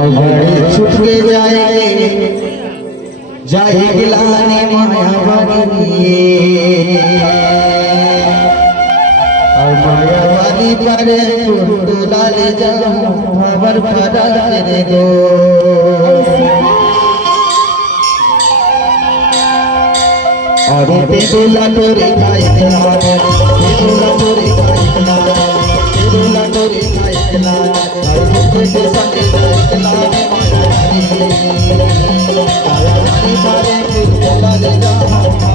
अगर छुट के जाएंगे जाए गिलाने मायावादी और मायावादी पर टोला ले जाऊं खबर फड़ा तेरे दो और तेरुला तोरे कायकला तेरुला तोरे कायकला तेरुला तोरे कायकला और के संगे कायकला मायावादी मायावादी पर टोला ले जाऊं